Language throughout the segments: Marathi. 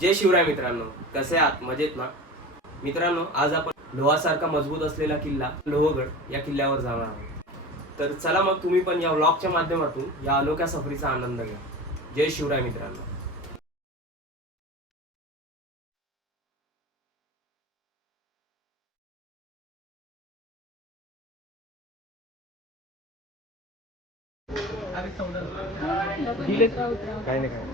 जय शिवराय मित्रांनो, कसे आहात? मजेत ना मित्रांनो? आज आपण लोहासारखा मजबूत असलेला किल्ला लोहगड या किल्ल्यावर जाणार आहोत. तर चला मग तुम्ही पण या व्लॉगच्या माध्यमातून या अनोख्या सफरीचा आनंद घ्या. जय शिवराय मित्रांनो. काही नाही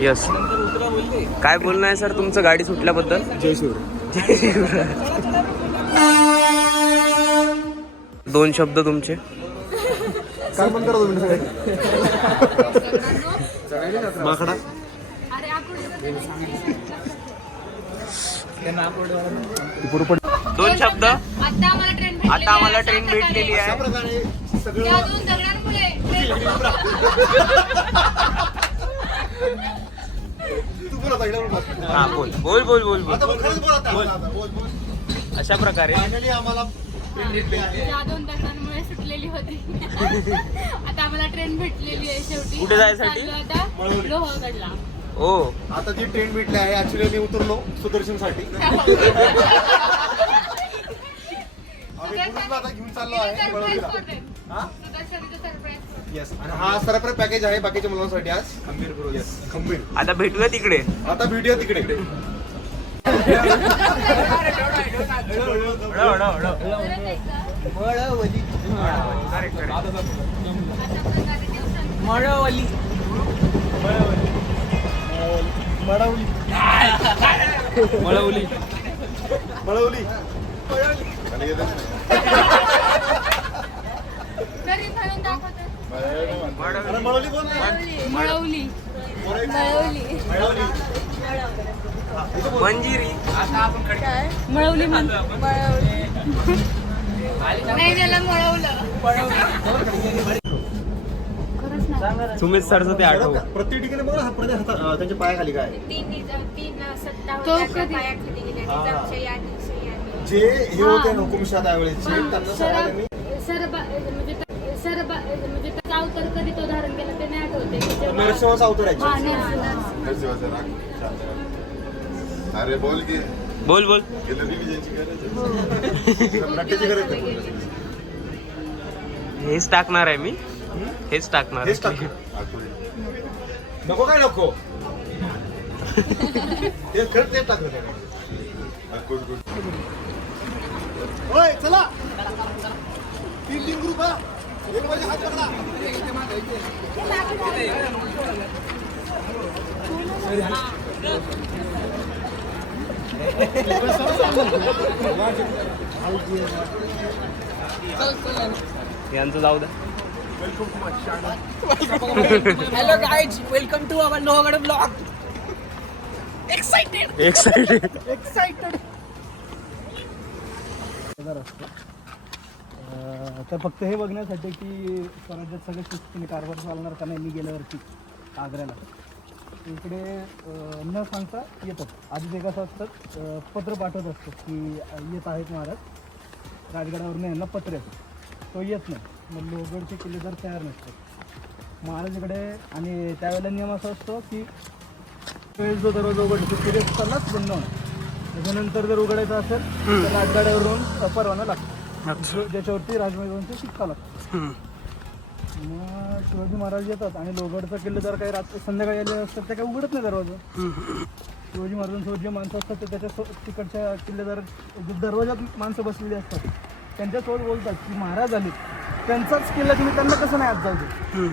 यस. काय बोलणं आहे सर तुमचं गाडी सुटल्याबद्दल? जय शिवराय. जय शिवराय. दोन शब्द तुमचे. काय पण करा तुम्ही माकडा. दोन शब्द. आता आम्हाला ट्रेन भेटलेली आहे. हा बोल बोल बोल बोल बोल. अशा प्रकारे आम्हाला 2 दगडांमुळे सुटलेली होती. आता आम्हाला ट्रेन भेटलेली आहे शेवटी. कुठे जायसाठी? आता लोहगडला. ओ आता जी ट्रेन भेटली आहे ऍक्च्युली मी उतरलो सुदर्शन साठी. आता घेऊन चाललो आहे वडोदरीला. येस. आणि हा सरप्राईज पॅकेज आहे बाकीच्या मुलांसाठी आज. खंबीर. येस खंबीर. आता भेटूया तिकडे. आता व्हिडिओ तिकडे. मळवली. मळवली. मळवली. मळवली. मळवली बोल ना. मळवली. मंजिरी. मळवली नाही त्याला मळवलं. सुमित सरचं ते आठव. प्रत्येक ठिकाणी बघा त्यांच्या पायाखाली काय तो कधी जे हे होते हुकुमशाह त्यावेळेस त्यांना सगळ्यांनी म्हणजे त्याचा अवतार कधी तो धारण केला ते नाही आठवते. नरसिंहाचा अवतार आहे. अरे बोल की बोल बोल. नाट्याची गरज नाही. हेच टाकणार आहे मी. हेच टाकणार. हेच टाक. नको काय नको. ते खरं तेच टाकलं. होय चला. 3 ग्रुप हा. एक माझे हात पकडा. यांचं जाऊ द्या. Hello guys, welcome to our Lohagad vlog. Excited. तर फक्त हे बघण्यासाठी की स्वराज्यात सगळे शिस्तीने कारभार चालणार का नाही. मी गेल्यावरती आग्र्याला इकडे न सांगता येतात. आधी ते कसं असतं पत्र पाठवत असतं की येत आहेत महाराज राजगडावरून यांना पत्र येतं. तो येत नाही. मग लोहगडचे किल्लेदार तयार नसतात महाराजाकडे. आणि त्यावेळेला नियम असा असतो की जो दरवाजा उघडतो तो सूर्य चाललाच बंद होणार. त्याच्यानंतर जर उघडायचं असेल तर राजगडावरून परवाना लागतो ज्याच्यावरती राजमहाराजांचा शिक्का लागतो. मग शिवाजी महाराज येतात आणि लोहगडचा किल्लेदार काही रात्री संध्याकाळी आले असतात ते काही उघडत नाही दरवाजा. शिवाजी महाराजांसोबत जे माणसं असतात ते त्याच्या तिकडच्या किल्लेदार दरवाजात माणसं बसलेली असतात त्यांच्यासोबत बोलतात की महाराज आले त्यांचाच किल्ला तुम्ही त्यांना कसं नाही आज जाऊ दे.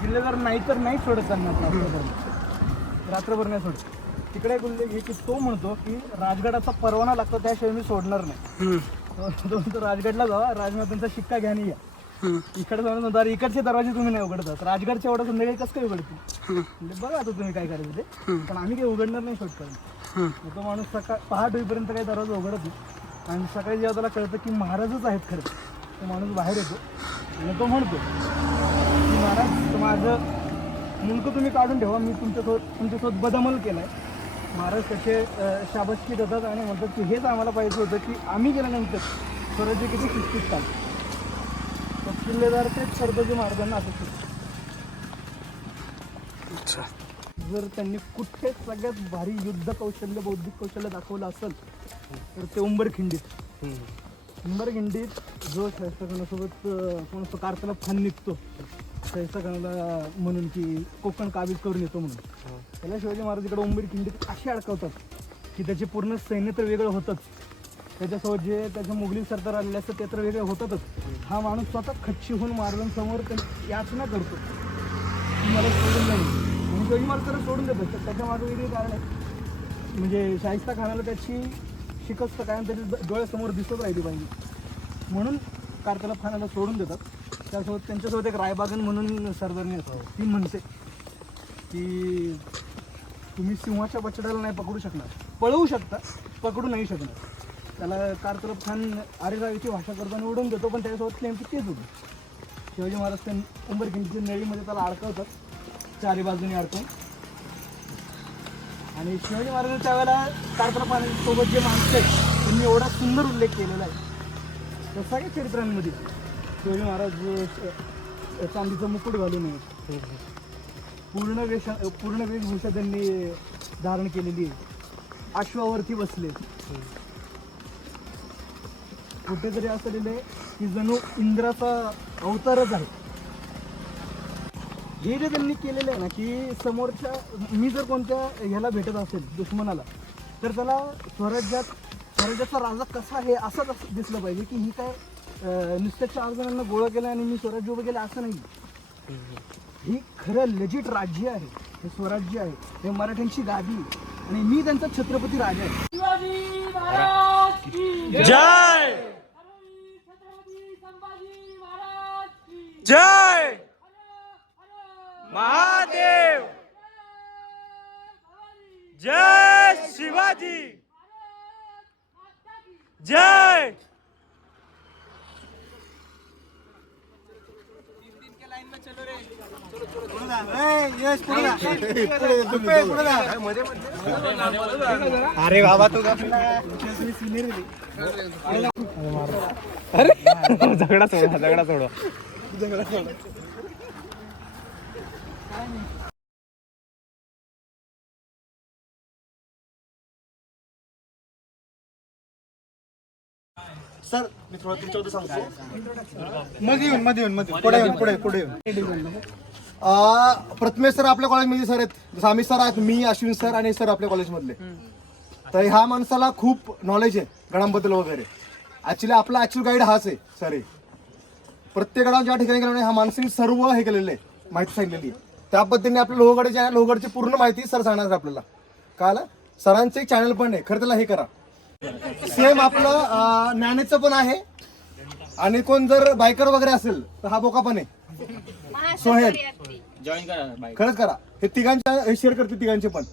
किल्लेदार नाही तर नाही सोडत त्यांना रात्रभर नाही सोडत. तिकडे एक उल्लेख आहे की तो म्हणतो की राजगडाचा परवाना लागतो त्याशिवाय मी सोडणार नाही. तो राजगडला जावा राजमातांचा शिक्का घ्या आणि या. इकडे जाऊन म्हणतात इकडचे दरवाजे तुम्ही नाही उघडतात राजगडच्या एवढं संध्याकाळी कसं काय उघडतील. म्हणजे बघा आता तुम्ही काय करायचं ते पण आम्ही काही उघडणार नाही शोधतात. तो माणूस सकाळ पहाट होईपर्यंत काही दरवाजा उघडत नाही. आणि सकाळी जेव्हा त्याला कळतं की महाराजच आहेत खरं तो माणूस बाहेर येतो आणि तो म्हणतो की महाराज माझं मुलकं तुम्ही काढून ठेवा. मी तुमच्यासोबत बदअमल केला आहे. महाराज कसे शाबासकी देतात आणि म्हणतात की हेच आम्हाला पाहिजे होतं की आम्ही गेल्यानंतर स्वराज्य किती शिस्तीत चालतं. तर किल्लेदार तेच सरदाजी महाराजांना असं शिकतात. जर त्यांनी कुठेच सगळ्यात भारी युद्ध कौशल्य बौद्धिक कौशल्य दाखवलं असेल तर ते उंबरखिंडीत. उंबरखिंडीत जो शाहिस्तेखानासोबत कोणाचा कारतला फान निघतो शाहिस्तेखानाला म्हणून की कोकण काबीज करून येतो म्हणून, त्याला शिवाजी महाराज इकडे उंबरखिंडीत असे अडकवतात की त्याचे पूर्ण सैन्य तर वेगळं होतंच, त्याच्यासोबत जे त्याचे मुघली सरदार आलेले असतं ते तर वेगळे होतातच. हा माणूस स्वतः खच्ची होऊन महाराजांसमोर याचना करतो की मला सोडून नाही, आणि शिवाजी महाराज त्याला सोडून देतात. तर त्याच्या मागं वेगळी कारण आहे, म्हणजे शाहिस्ता खानाला त्याची शिकस्त कायम त्याच्या डोळ्यासमोर दिसत राहिली पाहिजे म्हणून कारतला खानाला सोडून देतात. त्यासोबत त्यांच्यासोबत एक रायबागन म्हणून सरदारने असतो, ती म्हणते की तुम्ही सिंहाच्या बछड्याला नाही पकडू शकणार, पळवू शकता पकडू नाही शकणार. त्याला कारतला खान आरेरावीची भाषा करताना उडवून देतो, पण त्याच्यासोबत नेमकी तेच होतं. शिवाजी महाराज त्या उंबरखिंडीच्या नळीमध्ये त्याला अडकवतात, चारी बाजूने अडकून. आणि शिवाजी महाराजांनी त्यावेळेला कारतला खानासोबत जे माणसं आहेत त्यांनी एवढा सुंदर उल्लेख केलेला आहे त्या सगळ्या चरित्रांमध्ये. शिवाजी महाराज चांदीचं मुकुट घालून आहेत, पूर्ण वेशभूषा त्यांनी धारण केलेली आहे, अश्वावरती बसले, कुठेतरी असं लिहिलंय की जणू इंद्राचा अवतारच आहे. हे जे त्यांनी केलेलं आहे ना की समोरच्या मी जर कोणत्या ह्याला भेटत असेल दुश्मनाला तर त्याला स्वराज्याचा राजा कसा आहे असंच दिसलं पाहिजे की ही काय नुसत्या 4 जणांना गोळा केलं आणि मी स्वराज्य उभं केलं असं नाही. ही खरं लेजिट राज्य आहे, हे स्वराज्य आहे, हे मराठ्यांची गादी आणि मी त्यांचा छत्रपती राजा आहे. शिवाजी महाराज की जय. छत्रपती संभाजी महाराज की जय. महादेव जय. शिवाजी जय. अरे बाबा तू झगडा सोडा. सर मी थोडं तुमच्याबद्दल सांगतो. मध्ये येऊन पुढे येऊन प्रथमेश सर आपल्या कॉलेजमध्ये सर आहेत, जसं आम्ही सर आहेत, मी अश्विन सर आणि सर आपल्या कॉलेजमधले. तर ह्या माणसाला खूप नॉलेज आहे गडांबद्दल वगैरे. ऍक्च्युली आपला ऍक्च्युअल गाईड हाच आहे सर. हे प्रत्येक गडावर ज्या ठिकाणी गेलो हा माणसाने सर्व हे केलेलं आहे, माहिती सांगितलेली आहे. त्या पद्धतीने आपल्या लोहगड जे आहे लोहगडची पूर्ण माहिती सर सांगणार आपल्याला. कळलं? सरांचं एक चॅनल पण आहे, खरं त्याला हे करा. सेम आपलं ज्ञानेचं पण आहे, आणि कोण जर बायकर वगैरे असेल तर हा बोका पण आहे, सोहेल. जॉईन करा, खरंच करा. हे तिघांच्या हे शेअर करतील तिघांचे पण,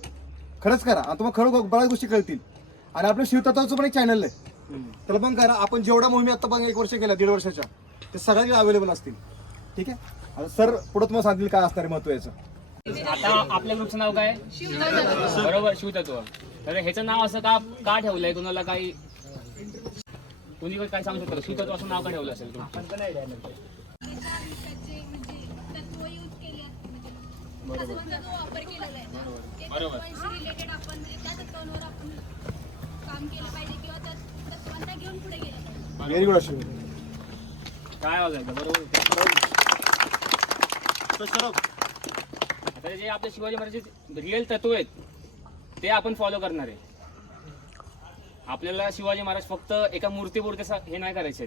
खरंच करा आणि तुम्हाला खरं बऱ्याच गोष्टी कळतील. आणि आपल्या शिवतत्वाचं पण एक चॅनल आहे, त्याला पण करा. आपण जेवढ्या मोहिमी आता पण 1 वर्ष केल्या 1.5 वर्षाच्या, ते सगळ्यांना अवेलेबल असतील. ठीक आहे. सर पुढे तुम्हाला सांगतील काय असणार आहे महत्व याचं. आता आपल्या ग्रुपचं नाव काय? बरोबर, शिवतत्व. तर ह्याचं नाव असं का ठेवलंय? कुणाला काही कोणी काय सांगू शकतो? शिवतत्व असं नाव का ठेवलं असेल? बरोबर. Very good Ashwin. काय वाजायचं? बरोबर. आता जे आपल्या शिवाजी महाराजांचे रिअल तत्व आहेत ते आपण फॉलो करणार आहे. आपल्याला शिवाजी महाराज फक्त एका मूर्तीपुरते हे नाही करायचे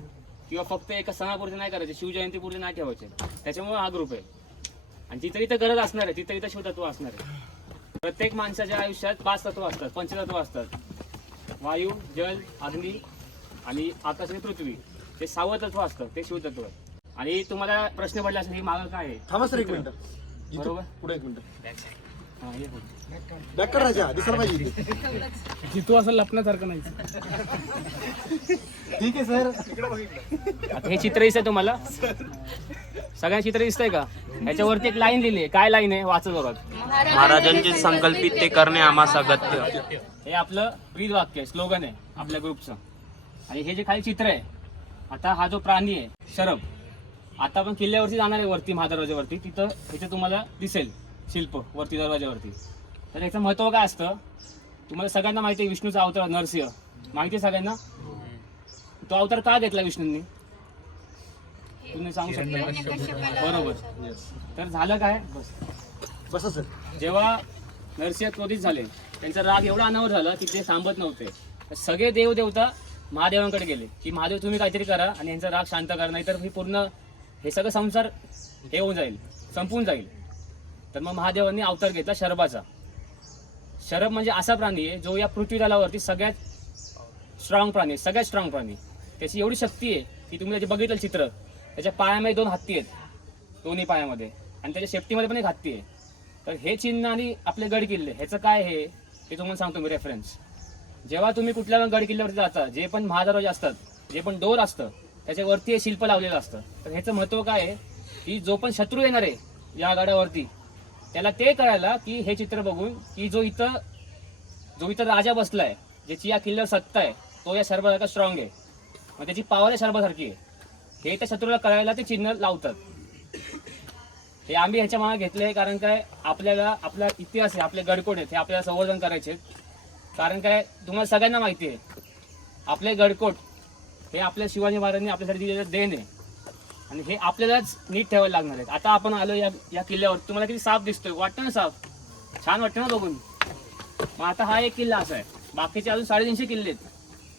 किंवा फक्त एका सणापुरते नाही करायचे, शिवजयंतीपुरते नाही ठेवायचे. त्याच्यामुळे हा ग्रुप आहे. आणि जिथं इथं गरज असणार आहे तिथं इथं शिवतत्व असणार आहे. प्रत्येक माणसाच्या आयुष्यात 5 तत्व असतात, पंचतत्व असतात. वायू, जल, अग्नी आणि आकाश आणि पृथ्वी. ते 6वं तत्व असतं, ते शिवतत्व आहे. आणि तुम्हाला प्रश्न पडला असेल ही मागं काय आहे? थांबा सर 1 मिनिट. बरोबर. पुढे 1 मिनिट. हा, ये पुढे. बॅक कर राजा, दिसला पाहिजे. जितू असं लपण्यासारखं नाही. ठीक आहे सर. आता हे चित्र दिसतं तुम्हाला? सगळ्या चित्र दिसतंय का? याच्यावरती एक लाईन लिहिली आहे. काय लाईन आहे वाचत बघा. महाराजांचे संकल्पित ते करणे आम्हास अगत्य. हे आपलं ब्रीद वाक्य आहे, स्लोगन आहे आपल्या ग्रुपचं. आणि हे जे खाली चित्र आहे, आता हा जो प्राणी आहे शरभ, आता आपण किल्ल्यावरती जाणार आहे वरती महादरवाज्यावरती. तिथं तुम्हाला दिसेल शिल्प वरती दरवाज्यावरती. तर याचं महत्त्व काय असतं तुम्हाला सगळ्यांना माहिती आहे. विष्णूचा अवतार नरसिंह माहिती आहे सगळ्यांना. तो अवतार का घेतला विष्णूंनी तुम्ही सांगू शकता? बरोबर. तर झालं काय बस सर. जेव्हा नरसिंह क्रोधित झाले, त्यांचा राग एवढा अनावर झाला की ते थांबत नव्हते. तर सगळे देवदेवता महादेवांकडे गेले की महादेव तुम्ही काहीतरी करा आणि यांचा राग शांत करा, नाही तर हे सगळं संसार हे होऊन जाईल, संपून जाईल. तर मग महादेवांनी अवतार घेतला शरभाचा. शरभ म्हणजे असा प्राणी आहे जो या पृथ्वीतलावरती सगळ्यात स्ट्रॉंग प्राणी आहे, सगळ्यात स्ट्रॉंग प्राणी. त्याची एवढी शक्ती आहे की तुम्ही त्याचे बघितलं चित्र, त्याच्या पायामध्ये 2 हत्ती आहेत, दोन्ही पायामध्ये, आणि त्याच्या शेपटीमध्ये पण एक हत्ती आहे. तर हे चिन्ह आणि आपले गड किल्ले ह्याचं काय आहे ते तुम्हाला सांगतो मी रेफरन्स. जेव्हा तुम्ही कुठल्या गड किल्ल्यावरती जाता, जे पण महादरवाजे असतात, जे पण डोर असतं, त्याच्यावरती हे शिल्प लावलेलं असतं. तर ह्याचं महत्त्व काय आहे की जो पण शत्रू येणार आहे या गडावरती, त्याला ते कळायला की हे चित्र बघून की जो इथं राजा बसलाय, ज्याची या किल्ल्यावर सत्ता आहे, तो या शरभासारखा स्ट्रॉंग आहे, मग त्याची पावर या शरभासारखी आहे. हे त्या शत्रूला कळायला ते चिन्ह लावतात. हे आम्ही ह्याच्या मागे घेतले कारण काय आपल्याला आपला इतिहास आहे, आपले गडकोट आहेत, हे आपल्याला संवर्धन करायचे. कारण काय तुम्हाला सगळ्यांना माहिती आहे आपले गडकोट हे आपल्या शिवाजी महाराजांनी आपल्यासाठी दिलेलं देण आहे आणि हे आपल्यालाच नीट ठेवायला लागणार आहेत. आता आपण आलो या किल्ल्यावर, तुम्हाला किती साफ दिसतोय, वाटतं ना साफ, छान वाटतं ना बघून. मग आता हा एक किल्ला असा आहे, बाकीचे अजून 350 किल्ले आहेत,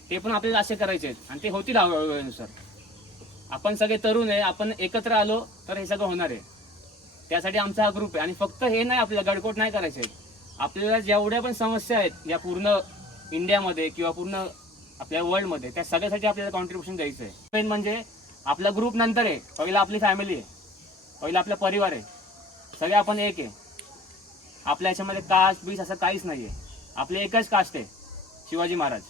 ते पण आपल्याला असे करायचे आहेत आणि ते होतील हळूहळूनुसार. आपण सगळे तरुण आहे, आपण एकत्र आलो तर हे सगळं होणार आहे. त्यासाठी आमचा हा ग्रुप आहे. आणि फक्त हे नाही, आपल्याला गडकोट नाही करायचे आहेत, आपल्याला जेवढ्या पण समस्या आहेत या पूर्ण इंडियामध्ये किंवा पूर्ण आपल्या वर्ल्डमध्ये, त्या सगळ्यासाठी आपल्याला कॉन्ट्रीब्युशन द्यायचं आहे. मेन म्हणजे आपला ग्रुप नंतर आहे, पहिला आपली फॅमिली आहे, पहिला आपला परिवार आहे, सगळे आपण एक आहे. आपल्या याच्यामध्ये कास्ट बीस असं काहीच नाही आहे. आपले एकच कास्ट आहे शिवाजी महाराज,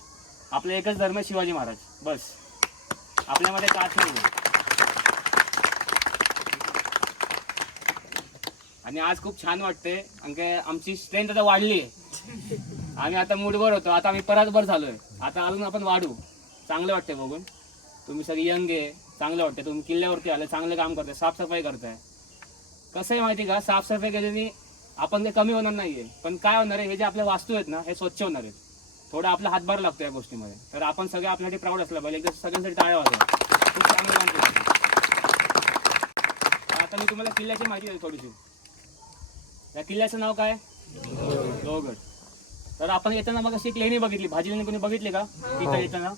आपलं एकच धर्म आहे शिवाजी महाराज, बस. आपल्यामध्ये कास्ट नाही आहे. आणि आज खूप छान वाटते कारण की आमची स्ट्रेंथ आता वाढली आहे. आम्ही आता मूडवर होतो, आता आम्ही परातभर झालोय, आता अजून आपण वाढू. चांगलं वाटतंय बघून. तुम्ही सगळी यंग आहे, चांगलं वाटतं. तुम्ही किल्ल्यावरती आले, चांगलं काम करताय, साफसफाई करताय. कसं आहे माहिती का, साफसफाई केल्याने आपण ते कमी होणार नाहीये, पण काय होणार आहे, हे जे आपल्या वास्तू आहेत ना, हे स्वच्छ होणार आहेत. थोडा आपला हातभार लागतो या गोष्टीमध्ये. तर आपण सगळे आपल्यासाठी प्राऊड असला पाहिजे. एकदा सगळ्यांसाठी टाळ्या वाजवा. खूप चांगलं काम केलं. आता मी तुम्हाला किल्ल्याची माहिती देतो थोडीशी. या किल्ल्याचं नाव काय? लोहगड. तर आपण येताना मग अशी एक लेणी बघितली, भाजी लेणी कोणी बघितली का तिथं येताना?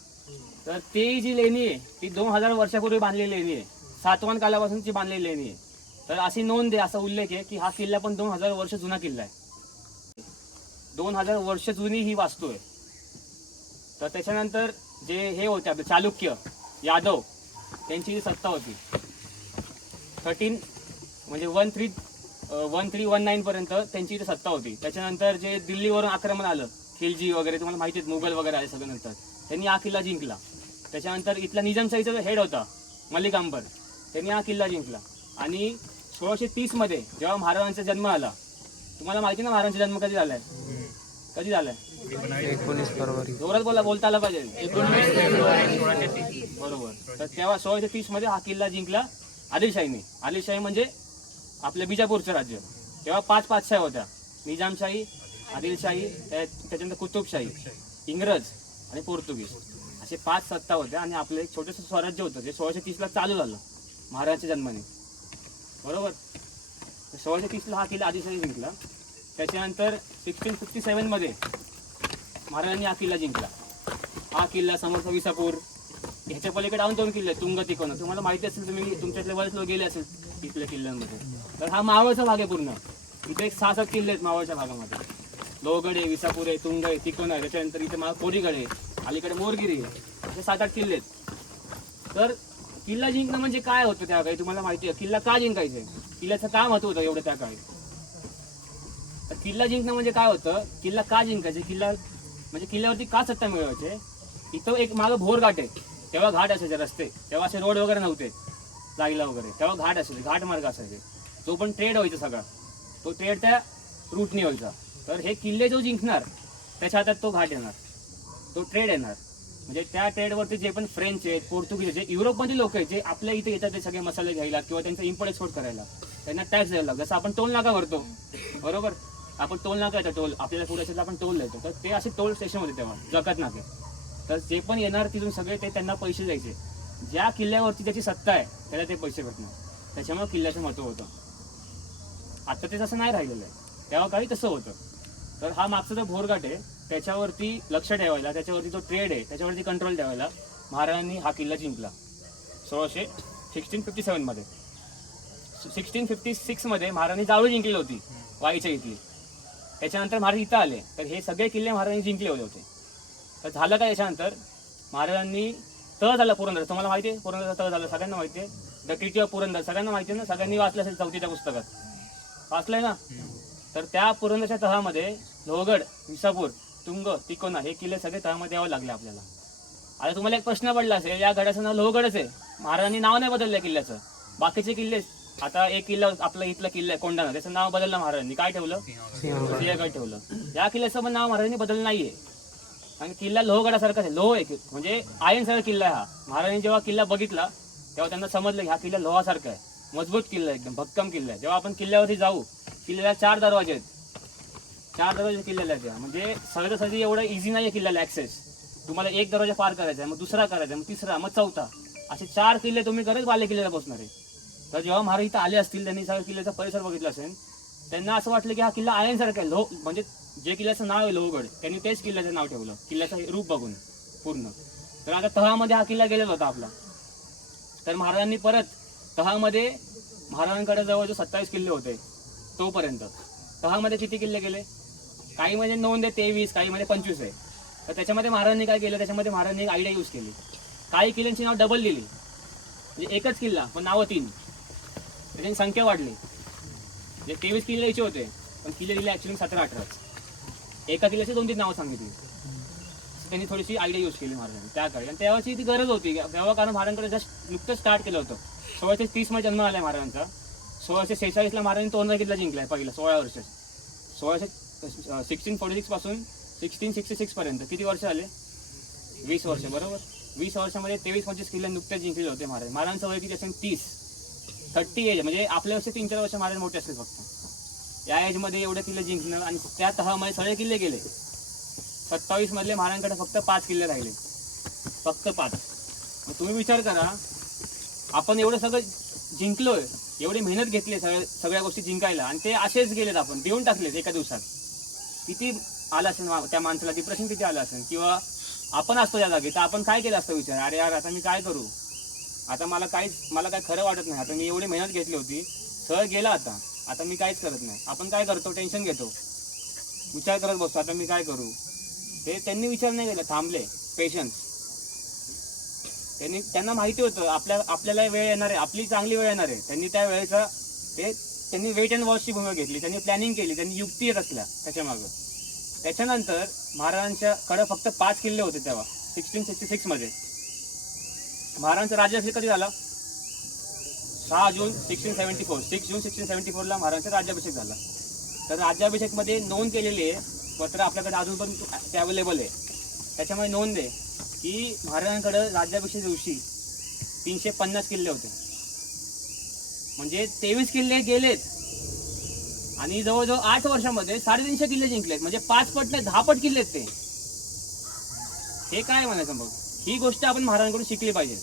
तर ती जी लेणी आहे ती 2000 वर्षापूर्वी बांधलेली लेणी आहे, सातवाहन कालापासूनची बांधलेली लेणी आहे. तर अशी नोंद आहे, असा उल्लेख आहे की हा किल्ला पण 2000 वर्ष जुना किल्ला आहे. 2000 वर्ष जुनी ही वास्तू आहे. तर त्याच्यानंतर जे हे होते आपले चालुक्य यादव, त्यांची जी सत्ता होती 1319 पर्यंत त्यांची इथे सत्ता होती. त्याच्यानंतर जे दिल्लीवरून आक्रमण आलं, खिलजी वगैरे तुम्हाला माहिती आहेत, मुघल वगैरे आले सगळं, नंतर त्यांनी हा किल्ला जिंकला. त्याच्यानंतर इथला निजामशाहीचा जो हेड होता मलिक अंबर, त्यांनी हा किल्ला जिंकला. आणि 1630 मध्ये जेव्हा महाराजांचा जन्म आला, तुम्हाला माहिती ना महाराजांचा जन्म कधी झालाय? कधी झालाय? 19 फरवरी. जोरात बोलता आला पाहिजे. 19 फेब्रुवारी. बरोबर. तर तेव्हा 1630 मध्ये हा किल्ला जिंकला आदिलशाहीने. आदिलशाही म्हणजे आपलं बिजापूरचं राज्य. तेव्हा 5 पातशाही होत्या, निजामशाही, आदिलशाही, त्याच्यानंतर कुतुबशाही, इंग्रज आणि पोर्तुगीज, असे 5 सत्ता होत्या. आणि आपलं एक छोटंसं स्वराज्य होतं जे 1630 ला चालू झालं महाराजांच्या जन्माने. बरोबर. 1630 ला हा किल्ला आदिलशाही जिंकला. त्याच्यानंतर 1657 मध्ये महाराजांनी हा किल्ला जिंकला. हा किल्ला समोरचा विसापूर, ह्याच्या पलीकडे अजून 2 किल्ले, तुंग तिकोना. तुम्हाला माहिती असेल, तुम्ही तुमच्यातले बरेच लोक गेले असेल तिथल्या किल्ल्यांमध्ये. तर हा मावळचा भाग आहे पूर्ण. इथे एक 6-7 किल्ले आहेत मावळच्या भागामध्ये. लोहगड आहे, विसापूर आहे, तुंग आहे, तिकोना आहे. त्याच्यानंतर इथे कोरीगड आहे, अलीकडे मोरगिरी आहे. असे 7-8 किल्ले आहेत. तर किल्ला जिंकणं म्हणजे काय होतं त्या काळी तुम्हाला माहिती आहे? किल्ला का जिंकायचं, किल्ल्याचं काय महत्व होतं एवढं त्या काळी? तर किल्ला जिंकणं म्हणजे काय होतं, किल्ला का जिंकायचे, किल्ला म्हणजे किल्ल्यावरती का सत्ता मिळवायचे? इथं एक मागं भोर घाट आहे, तेव्हा घाट असायचे रस्ते, तेव्हा असे रोड वगैरे नव्हते. जायला वगैरे, तेव्हा घाट असायचे, घाट मार्ग असायचे. जो पण ट्रेड व्हायचा सगळा तो ट्रेड त्या रूटने व्हायचा. तर हे किल्ले जो जिंकणार त्याच्या हातात तो घाट येणार, तो ट्रेड येणार. म्हणजे त्या ट्रेडवरती जे पण फ्रेंच आहेत, पोर्तुगीज, जे युरोपमध्ये लोक आहेत जे आपल्या इथे येतात ते सगळे मसाले घ्यायला किंवा त्यांचा इम्पोर्ट एक्सपोर्ट करायला, त्यांना टॅक्स द्यायला लागतो. जसं आपण टोल नाका भरतो बरोबर, आपण टोल नाका येतो, टोल आपल्याला पुढे असेल तर आपण टोल देतो. तर ते असे टोल स्टेशन होते तेव्हा जकात नाके. तर जे पण येणार तिथून सगळे ते त्यांना पैसे द्यायचे. ज्या किल्ल्यावरती त्याची सत्ता आहे त्याला ते पैसे भेटणार. त्याच्यामुळे किल्ल्याचं महत्त्व होतं. आता ते तसं नाही राहिलेलं आहे, तेव्हा काही तसं होतं. तर हा मागचा जो भोरघाट आहे त्याच्यावरती लक्ष ठेवायला, त्याच्यावरती जो ट्रेड आहे त्याच्यावरती कंट्रोल ठेवायला महाराजांनी हा किल्ला जिंकला 1657 मध्ये. 1656 मध्ये महाराजांनी जावळी जिंकली होती वाईच्या इथली. त्याच्यानंतर महाराज इथं आले. तर हे सगळे किल्ले महाराजांनी जिंकले होते. तर झालं काय, याच्यानंतर महाराजांनी तळ झाला पुरंदर. तुम्हाला माहिती आहे पुरंदरचा तळ झाला, सगळ्यांना माहिती आहे. द ट्रिटी ऑफ पुरंदर सगळ्यांना माहिती आहे ना, सगळ्यांनी वाचलं असेल 4थीच्या पुस्तकात, वाचलंय ना. तर त्या पुरंदरच्या तहामध्ये लोहगड, विसापूर, तुंग, तिकोना हे किल्ले सगळे तहामध्ये यावं लागले आपल्याला. आता तुम्हाला एक प्रश्न पडला असेल, या गडाचं नाव लोहगडच आहे, महाराजांनी नाव नाही बदललं किल्ल्याचं. बाकीचे किल्ले, आता एक किल्ला आपला इथला किल्ला आहे कोंढाणा, त्याचं नाव बदललं महाराजांनी, काय ठेवलं, सिंहगड ठेवलं. या किल्ल्याचं पण नाव महाराजांनी बदललं नाहीये. आणि किल्ला लोहगडासारखाच आहे, लोह आहे म्हणजे आयन सारखा किल्ला आहे हा. महाराजांनी जेव्हा किल्ला बघितला तेव्हा त्यांना समजलं की हा किल्ला लोहासारखा आहे, मजबूत किल्ला आहे, एकदम भक्कम किल्ला आहे. जेव्हा आपण किल्ल्यावरती जाऊ, किल्ल्याला 4 दरवाजे आहेत, 4 दरवाजे किल्ल्याला आहेत. म्हणजे सहजासहजी एवढं इझी नाही आहे किल्ल्याला ॲक्सेस. तुम्हाला एक दरवाजा पार करायचा आहे, मग दुसरा करायचा आहे, मग तिसरा, मग चौथा, असे 4 किल्ले तुम्ही करत बाले किल्ल्याला पोहोचणार आहे. तर जेव्हा महाराज इथं आले असतील, त्यांनी सगळ्या किल्ल्याचा परिसर बघितला असेल, त्यांना असं वाटलं की हा किल्ला आयनसारखा आहे. म्हणजे जे किल्ल्याचं नाव आहे लोहगड, त्यांनी तेच किल्ल्याचं नाव ठेवलं किल्ल्याचं रूप बघून पूर्ण. तर आता तहामध्ये हा किल्ला गेलेला होता आपला. तर महाराजांनी परत तहामध्ये, महाराजांकडे जवळजवळ 27 किल्ले होते तोपर्यंत. तहामध्ये किती किल्ले गेले, काही म्हणजे नोंद आहे 23, काही म्हणजे 25 आहे. तर त्याच्यामध्ये महाराजांनी काय केलं, त्याच्यामध्ये महाराजांनी एक आयडिया यूज केली. काही किल्ल्यांची नाव डबल दिली, म्हणजे एकच किल्ला पण नावं 3, त्याची संख्या वाढली. म्हणजे 23 किल्ले यायचे होते पण किल्ले दिले ॲक्च्युली 17-18. एका किल्ल्याची 2-3 नावं सांगितली. त्यांनी थोडीशी आयडिया यूज केली महाराजांनी त्या काळी. आणि तेव्हाची ती गरज होती तेव्हा, कारण महाराजांकडे जस्ट नुकतं स्टार्ट केलं होतं. 1630 मध्ये जन्म आलाय महाराजांचा. 1646ला महाराजांनी तोरणा किल्ला जिंकलाय पहिला 16 वर्ष. 1646 पासून 1666 पर्यंत किती वर्ष आले, 20 वर्ष बरोबर. 20 वर्षामध्ये 23-25 किल्ले नुकतेच जिंकले होते महाराज. महाराजांचं वय किती असेल 30 एज, म्हणजे आपल्यापेक्षा 3-4 वर्ष महाराज मोठे असतील फक्त. या एजमध्ये एवढे किल्ले जिंकणं, आणि त्या तहामध्ये सगळे किल्ले गेले. 27 मधले महाराजांकडे फक्त 5 किल्ले राहिले, फक्त 5. मग तुम्ही विचार करा, आपण एवढं सगळं जिंकलोय, एवढी मेहनत घेतली सगळ्या गोष्टी जिंकायला, आणि ते असेच गेलेत, आपण देऊन टाकलेत एका दिवसात. किती आलं असेल त्या माणसाला, डिप्रेशन किती आलं असेल. किंवा आपण असतो या जागी तर आपण काय केलं असतं विचार, अरे यार आता मी काय करू, आता मला काय खरं वाटत नाही, आता मी एवढी मेहनत घेतली होती, सगळं गेला, आता मी काहीच करत नाही. आपण काय करतो, टेन्शन घेतो, विचार करत बसतो आता मी काय करू. ते त्यांनी विचार नाही केला, थांबले, पेशन्स. त्यांना माहिती होतं आपल्याला वेळ येणार आहे, आपली चांगली वेळ येणार आहे. त्यांनी त्या वेळेचा त्यांनी वेट अँड वॉचची भूमिका घेतली, त्यांनी प्लॅनिंग केली, त्यांनी युक्ती रचल्या त्याच्यामागं. त्याच्यानंतर महाराजांच्याकडे फक्त 5 किल्ले होते तेव्हा 1666 मध्ये. महाराजांचा राज्याभिषेक कधी झाला, 6 जून 1674. 6 जून 1674ला महाराजांचा राज्याभिषेक झाला. तर राज्याभिषेकमध्ये नोंद केलेली आहे, पत्र आपल्याकडे अजून पण ते अवेलेबल आहे. त्याच्यामध्ये नोंद आहे की महाराजांकडे राज्याभिषेक दिवशी 350 किल्ले होते. म्हणजे 23 किल्ले गेलेत, आणि जवळजवळ 8 वर्षामध्ये 350 किल्ले जिंकलेत. म्हणजे 5 पट नाही 10 पट किल्ले आहेत ते. हे काय म्हणायचं मग, ही गोष्ट आपण महाराजांकडून शिकली पाहिजे.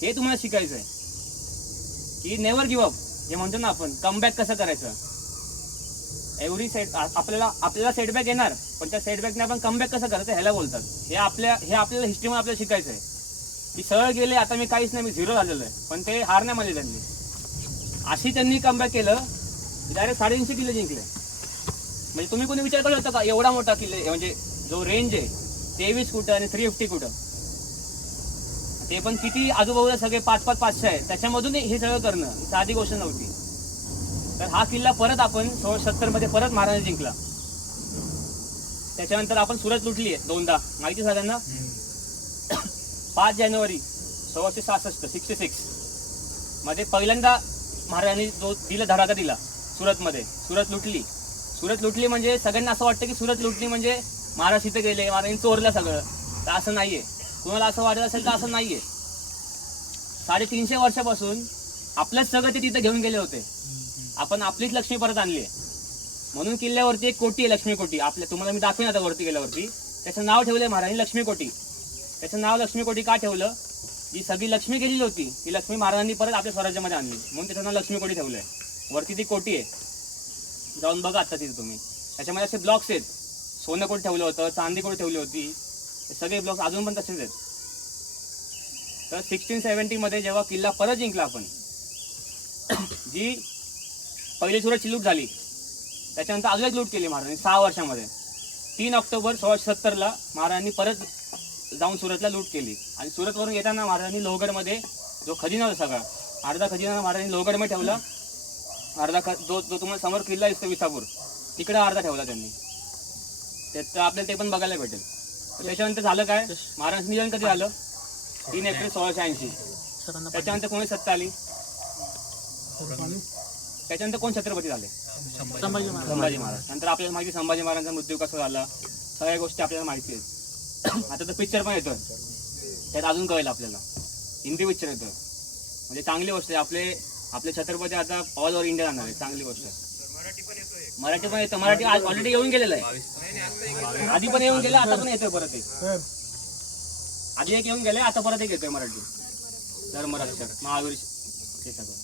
हे तुम्हाला शिकायचं आहे की नेव्हर गिव्ह अप, जे म्हणतो ना आपण, कमबॅक कसं करायचं. एव्हरी आपल्याला सेटबॅक येणार, पण त्या सेटबॅकने आपण कमबॅक कसं करायचं ह्याला बोलतात. हे आपल्याला हिस्ट्रीमध्ये आपल्याला शिकायचं आहे की सरळ गेले, आता मी काहीच नाही, मी 0 झालेलं आहे, पण ते हार नाही मानली त्यांनी. अशी त्यांनी कमबॅक केलं, डायरेक्ट 350 किल्ले जिंकले. म्हणजे तुम्ही कोणी विचार करू शकता का, एवढा मोठा किल्ले, म्हणजे जो रेंज आहे 23 कुठं आणि 350 कुठं, ते पण किती आजूबाजूला सगळे 500 आहे, त्याच्यामधून हे सगळं करणं साधी गोष्ट नव्हती. तर हा किल्ला परत आपण 1670 मध्ये परत महाराजांनी जिंकला. त्याच्यानंतर आपण सुरत लुटली आहे 2दा, माहिती सगळ्यांना. 5 जानेवारी 1666 मध्ये पहिल्यांदा महाराजांनी जो धडाका दिला सुरतमध्ये, सुरत लुटली म्हणजे सगळ्यांना असं वाटतं की सुरत लुटली म्हणजे महाराज तिथे गेले, महाराजांनी चोरलं सगळं. तर असं नाहीये. कुणाला असं वाटत असेल तर असं नाहीये. 350 वर्षापासून आपलंच सगळं ते तिथे घेऊन गेले होते. आपण आपलीच लक्ष्मी परत आणली आहे. म्हणून किल्ल्यावरती एक कोटी आहे, लक्ष्मी कोटी. तुम्हाला मी दाखवेन आता वरती गेल्यावरती. त्याचं नाव ठेवलंय महाराजांनी लक्ष्मी कोटी. त्याचं नाव लक्ष्मी कोटी का ठेवलं? जी सगळी लक्ष्मी गेलेली होती ती लक्ष्मी महाराजांनी परत आपल्या स्वराज्यामध्ये आणली, म्हणून त्याचं नाव लक्ष्मी कोटी ठेवलंय. वरती ती कोटी आहे, जाऊन बघा आता तिथे तुम्ही. त्याच्यामध्ये असे ब्लॉक्स आहेत. सोनं कोटी ठेवलं होतं, चांदी कोटी ठेवली होती. हे सगळे ब्लॉक्स अजून पण तसेच आहेत. तर 1670 मध्ये जेव्हा किल्ला परत जिंकला आपण, जी पहिली सुरतची लूट झाली, त्याच्यानंतर अजून एक लूट केली महाराजांनी 6 वर्षामध्ये. 3 ऑक्टोबर 1676 महाराजांनी परत जाऊन सुरतला लूट केली. आणि सुरतवरून येताना महाराजांनी लोहगडमध्ये जो खजिना होता सगळा, अर्धा खजिना महाराजांनी लोहगडमध्ये ठेवला. जो तुम्हाला समोर किल्ला दिसतो विसापूर, तिकडे अर्धा ठेवला त्यांनी. त्याचं आपल्याला ते पण बघायला भेटेल. त्याच्यानंतर झालं काय, महाराजांचं निधन कधी झालं? 3 एप्रिल 1680. त्याच्यानंतर कोणी सत्ता आली? त्याच्यानंतर कोण छत्रपती झाले? संभाजी महाराज. नंतर आपल्याला माहिती संभाजी महाराजांचा मृत्यू कसा झाला, सगळ्या गोष्टी आपल्याला माहिती आहेत. आता तर पिक्चर पण येतोय, त्यात अजून कळेल आपल्याला. हिंदी पिक्चर येतोय, म्हणजे चांगली गोष्ट आहे. आपले छत्रपती आता ऑल ओव्हर इंडिया जाणार आहे, चांगली गोष्ट आहे. मराठी पण येतं. मराठी ऑलरेडी येऊन गेलेलं आहे. आधी पण येऊन गेलं, आता पण येतोय परत एक. आधी एक येऊन गेले, आता परत एक येतोय मराठी. धर्मरक्षक, महावीर, हे सगळं.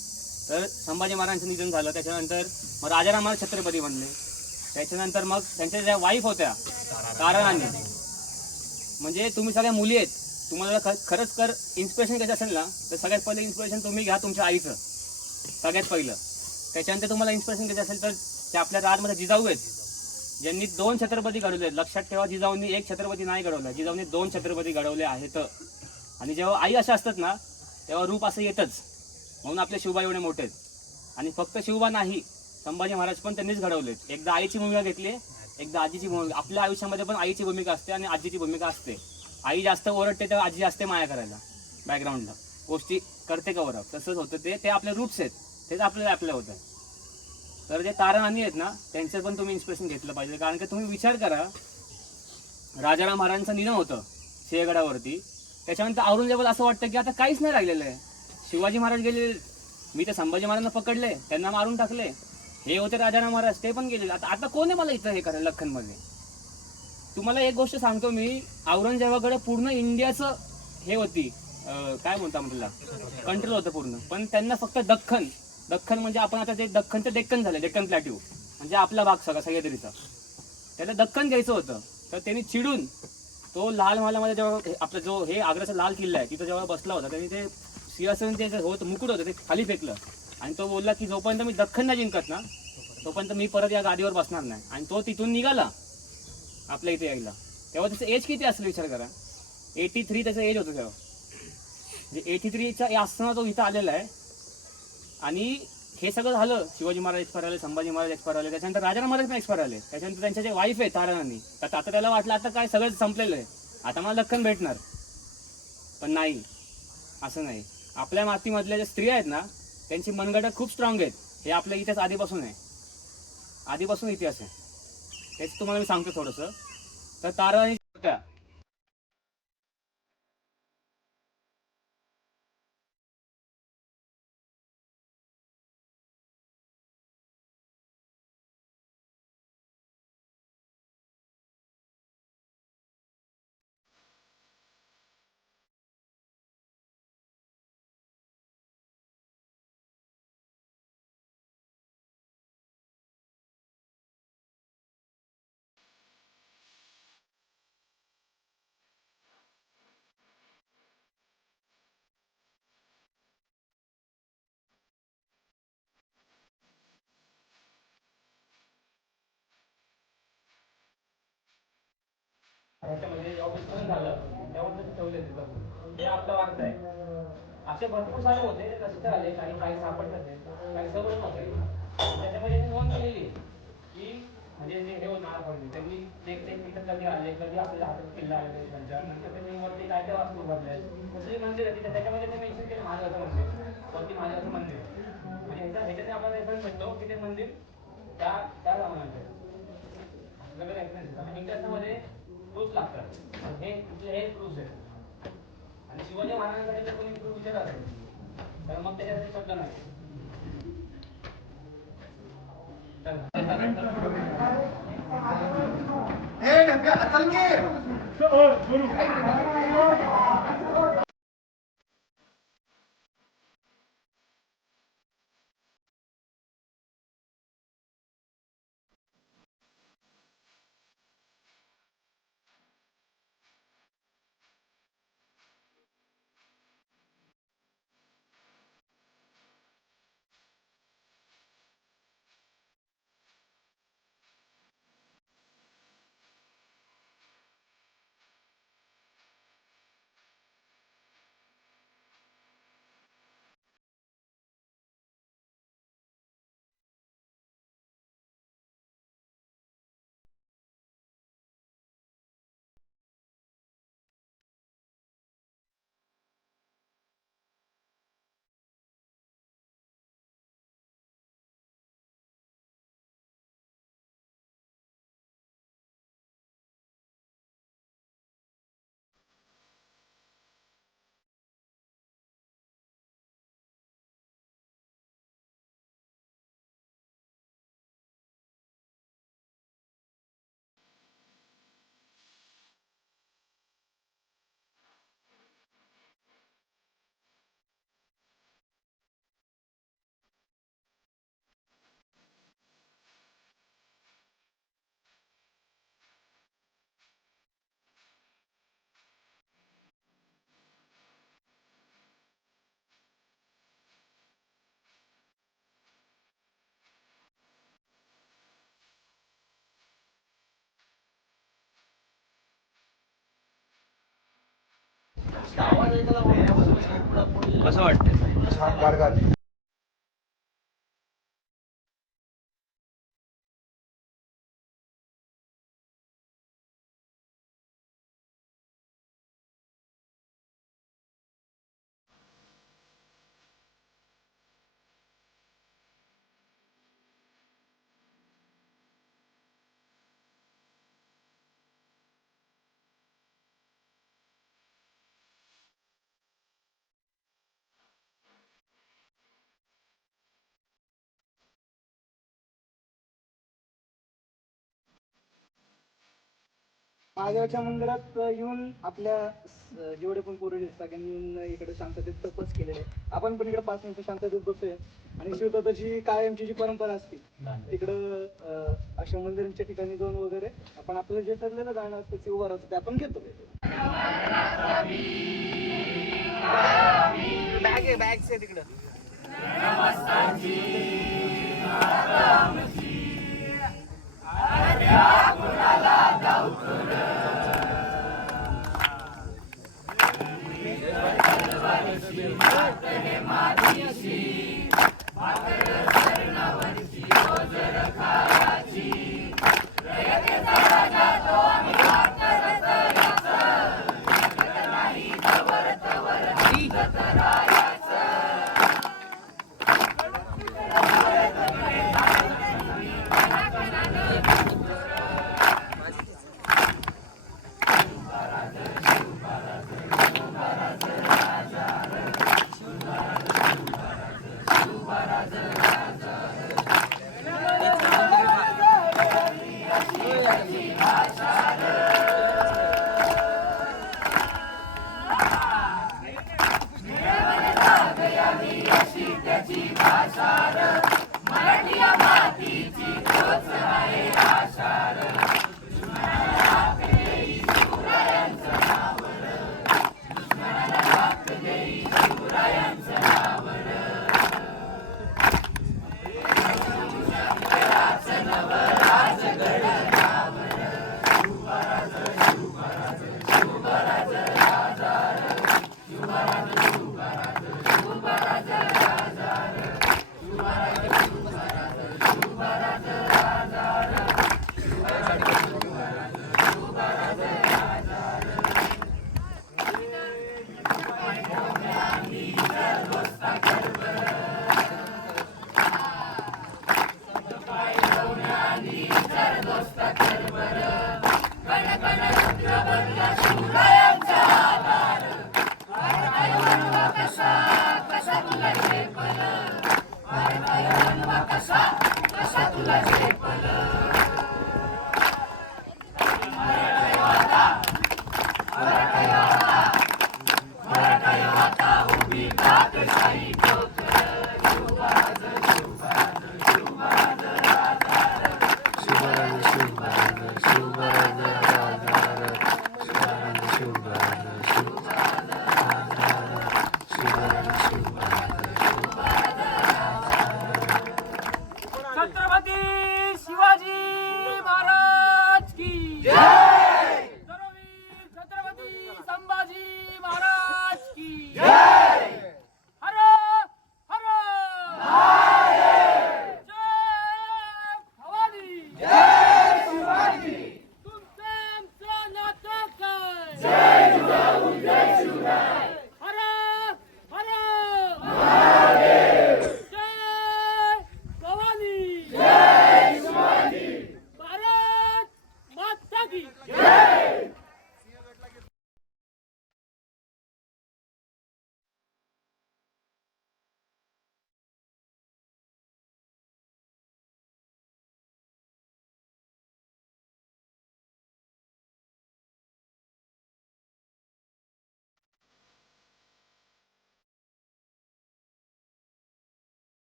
तर संभाजी महाराजांचं निधन झालं. त्याच्यानंतर मग राजाराम महाराज छत्रपती बनले. त्याच्यानंतर मग त्यांच्या ज्या वाईफ होत्या ताराराणी, म्हणजे तुम्ही सगळ्या मुली आहेत, तुम्हाला खरंच इन्स्पिरेशन घ्यायचं असेल ना, तर सगळ्यात पहिलं इन्स्पिरेशन तुम्ही घ्या तुमच्या आईचं, सगळ्यात पहिलं. त्याच्यानंतर तुम्हाला इन्स्पिरेशन घ्यायचं असेल तर ते आपल्या राजमध्ये जिजाऊ आहेत, ज्यांनी 2 छत्रपती घडवले. लक्षात ठेवा, जिजाऊंनी 1 छत्रपती नाही घडवला, जिजाऊंनी 2 छत्रपती घडवले आहेत. आणि जेव्हा आई अशा असतात ना, तेव्हा रूप असं येतच. म्हणून आपले शिवबा एवढे मोठे आहेत. आणि फक्त शिवबा नाही, संभाजी महाराज पण त्यांनीच घडवलेत. एकदा आईची भूमिका घेतली, एकदा आजीची भूमिका. आपल्या आयुष्यामध्ये पण आईची भूमिका असते आणि आजीची भूमिका असते. आई जास्त ओरडते तेव्हा आजी असते माया करायला, बॅकग्राऊंडला गोष्टी करते कवर अप. तसंच होतं ते आपले रूट्स आहेत, तेच आपलं होतं. तर जे ताराराणी आहेत ना, त्यांचं पण तुम्ही इन्स्पिरेशन घेतलं पाहिजे. कारण की तुम्ही विचार करा, राजाराम महाराजांचं निधन होतं सिंहगडावरती. त्याच्यानंतर औरंगजेबाला असं वाटतं की आता काहीच नाही राहिलेलं आहे. शिवाजी महाराज गेले, मी तर संभाजी महाराजांना पकडले, त्यांना मारून टाकले. हे होते राजाराम महाराज, ते पण गेले. आता कोण आहे मला इथं हे करायला लखनमध्ये? तुम्हाला एक गोष्ट सांगतो मी, औरंगजेबाकडे पूर्ण इंडियाचं हे होती, काय म्हणता म्हटलं, कंट्रोल होतं पूर्ण. पण त्यांना फक्त दख्खन म्हणजे आपण आता ते दख्खनचं डेक्कन झालं, डेक्कन प्लॅट्यू म्हणजे आपला भाग सगळा सह्याद्रीचा, त्याला दख्खन घ्यायचं होतं. तर त्यांनी चिडून तो लाल महालामध्ये जेव्हा आपला जो हे आग्र्याचा लाल किल्ला आहे तिथं जेव्हा बसला होता, त्यांनी ते सिंहासन जे होतं मुकुट होतं ते खाली फेकलं. आणि तो बोलला की जोपर्यंत मी दख्खन नाही जिंकत ना, तोपर्यंत मी परत या गादीवर बसणार नाही. आणि तो तिथून निघाला आपल्या इथे यायला. तेव्हा त्याचं एज किती असेल विचार करा. 83 त्याचं एज होतं तेव्हा. म्हणजे 83च्या असताना तो इथं आलेला आहे. आणि हे सगळं झालं, शिवाजी महाराज एक्सपायर आले, संभाजी महाराज एक्सपायर आले, त्याच्यानंतर राजाराम महाराज पण एक्सपायर आले. त्याच्यानंतर त्यांच्या जे वाईफ आहे ताराराणी, तर आता त्याला वाटलं आता काय सगळं संपलेलं आहे, आता मला दख्खन भेटणार. पण नाही, असं नाही. आपल्या मातीमधल्या ज्या स्त्रिया आहेत ना, त्यांची मनगटं खूप स्ट्रॉंग आहेत. हे आपल्या इतिहास आधीपासून आहे, आधीपासून इतिहास आहे. तेच तुम्हाला मी सांगतो थोडंसं. तर ताराराणी होत्या, ह्याच्यामध्ये ऑफिस झालं त्यावर ठेवले हे आपलं वागत आहे. असे भरपूर सारे होते, रस्ते आले, काही सापडतात, काही सगळं होते. त्याच्यामध्ये नोंद केलेली की म्हणजे जे हे होतं त्यांनी ते इथं कधी आले, कधी आपल्या हातात किल्ला आले, वरती काय काय वास्तू भरले, दुसरी मंदिर होती त्याच्यामध्ये ते मेन्शन केलं महाराजांचं मंदिर, वरती महाराजांचं आपण रेफरन्स भेटतो की ते मंदिर त्या जमान्यात आहे. वेगळे रेफरन्स आणि इतिहासामध्ये प्रूफ लागतात. हे प्रूफ आहे. आणि शिवाजी महाराजांसाठी जर कोणी प्रूफ विचारला असेल तर मग त्याच्यासाठी शब्द नाही. कसं वाटतं? छान गारगार. महादेवाच्या मंदिरात येऊन आपल्या जेवढे पण पोरं दिसतात त्यांनी येऊन इकडे शांततेत तपच केलेले. आपण पण इकडे 5 मिनिटं शांततेत बसतोय आणि शिवदत्ताची कायमची जी परंपरा असते तिकडं अशा मंदिरांच्या ठिकाणी जाऊन वगैरे आपण आपलं जे ठरलेलं गाणं असतं ते उभं राहतं ते आपण घेतो. बॅग आहे तिकडं.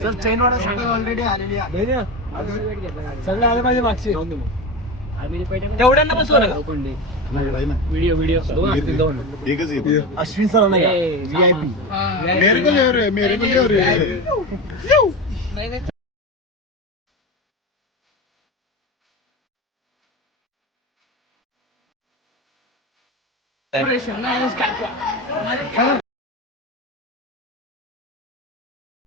ऑलरेडी आलेली आहे सगळं आलं पाहिजे मागचे तेवढ्यांना बसवा व्हिडिओ व्हिडिओ एकच येते अश्विन सर VIP मेरे को ले रहे मेरे को ले रहे